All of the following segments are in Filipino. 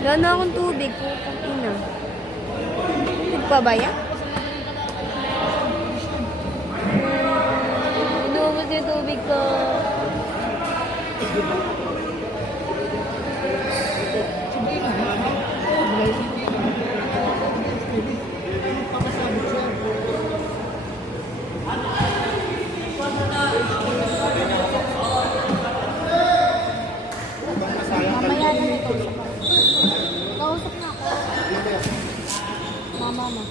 Wala na akong tubig. Putang ina. Tubig pa ba yan? Inubos yung tubig ko. Mamaya na ito. Kausap na ako. Mama.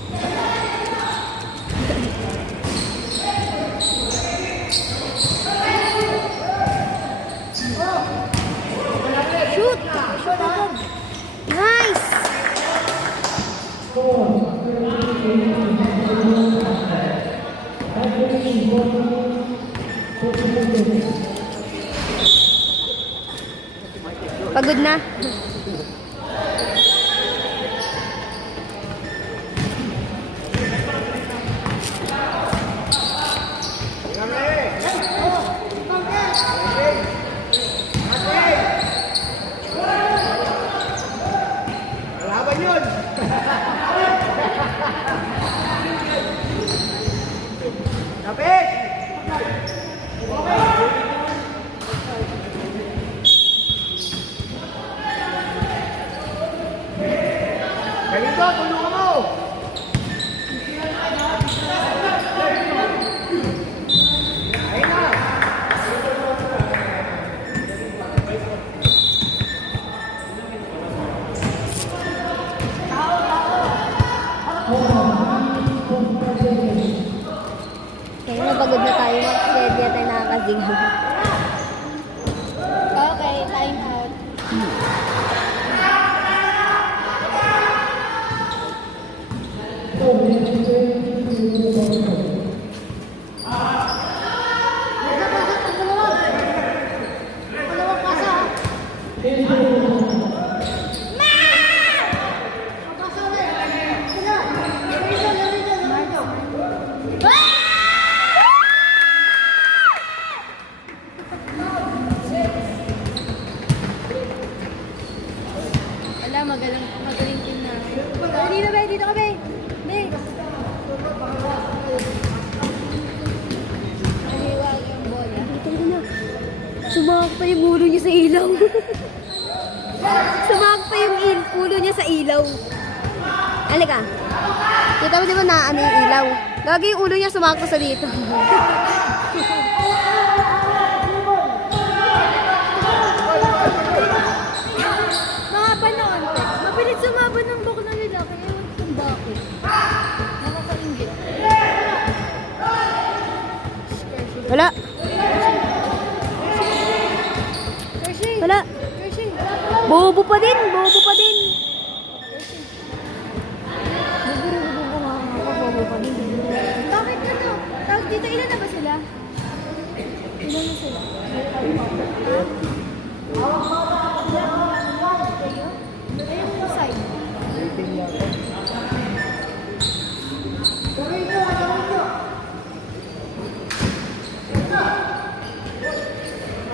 Shoot! Shoot agad. Nice! Pagod na. Laban yun! Kapit! Ganito, tulungan mo! Ayun na! Kaya mapagod na tayo. Kaya di na tayo nakakazingan. Okay, time out. Dalawang kasa. Kasa ulit. Sila. Marco. Wala, magaling din na. Dito ba? Dito ka ba? Naliwag yung bola. Dito na. Sumakak pa yung ulo niya sa ilaw. Sumakak pa yung ulo niya sa ilaw. Halika. Kita mo di ba na ano yung ilaw? Lagi yung ulo niya sumakak pa sa dito. Mahaba na onte. Mapilit sumaba ng buhok ng lalaki. Ewan ko kung bakit. Nakakaingit. Wala. Hershey! Wala. Hershey! Bobo pa din. Bobo pa din. Bakit ano? Tawag dito, ilan na ba sila? Ilan na sila? Ayun yung side.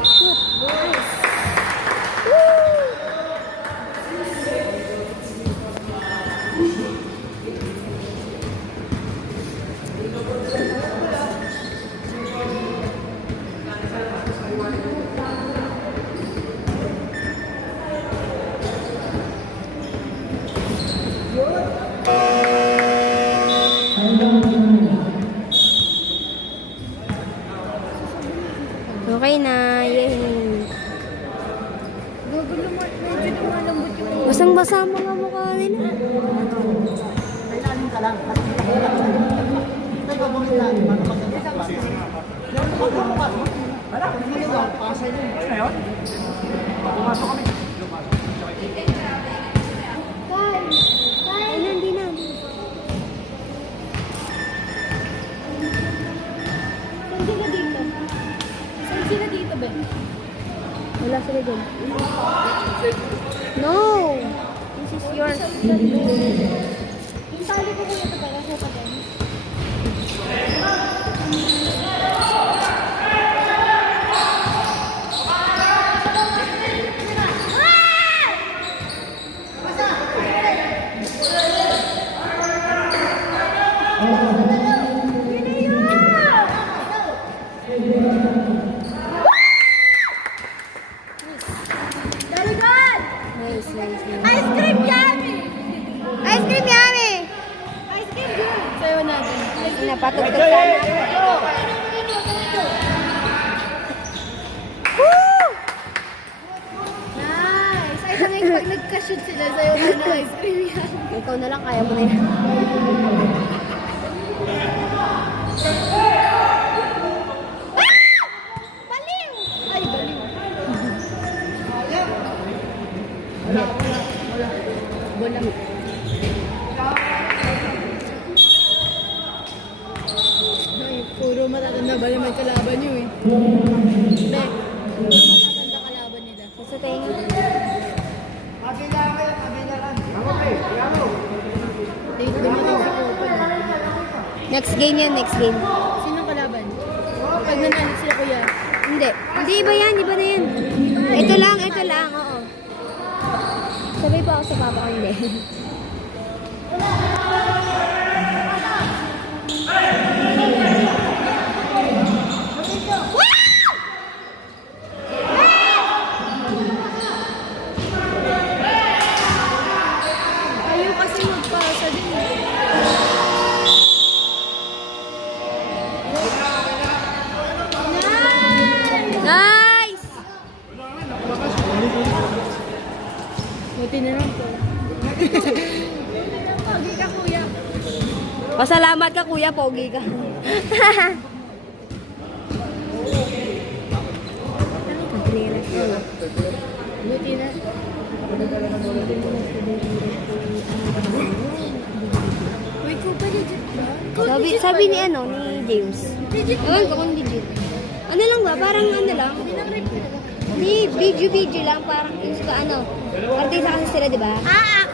Shoot. Nice. Okay na. Yay. Gugulo mo, medyo lumalambot yung Basang-basa ang mga mukha nila. Kailangan ka lang. Nagpapamit na. Wala, hindi ko pasay yun. Ano na yun? Pumasok kami. Ay, hindi na. Saan sila dito? Saan sila dito, Ben? Wala sila dun. No! This is yours. Yung tali ko kung ito ba? Kasi pa din. Ice cream yummy! Ice cream yummy! Ice cream good! Sayo natin. Napatugtog sana. Woo! Nice! Ay, sanay pag nagka-shoot sila, sayo na ng ice cream yan. Ikaw na lang, kaya mo na yan. Baliw! Ay, baliw. Bolang. Ay, puro matatanda ba naman kalaban nyo eh? Be, puro matatanda kalaban nila. Sa tenga. Date dumating sa open. Next game yan, next game. Sinong kalaban? Pag nanalo sila kuya. Hindi. Hindi, iba yan, iba na yan. Ito lang, oo. Sabay pa ako sa papa ko, hindi. Ayaw kasi magpasa din eh. Nice! Buti na lang po. Pogi ka kuya. Pasalamat ka, kuya, pogi ka. Buti na. Uy, ko ba legit ba? Sabi ni ano, ni James. Legit ba? Ewan ko kung legit. Ano lang ba? Parang ano lang. Pinag-rip ko na. Di video lang. Parang yung sa ano. Artista kasi sila, di ba? Ah,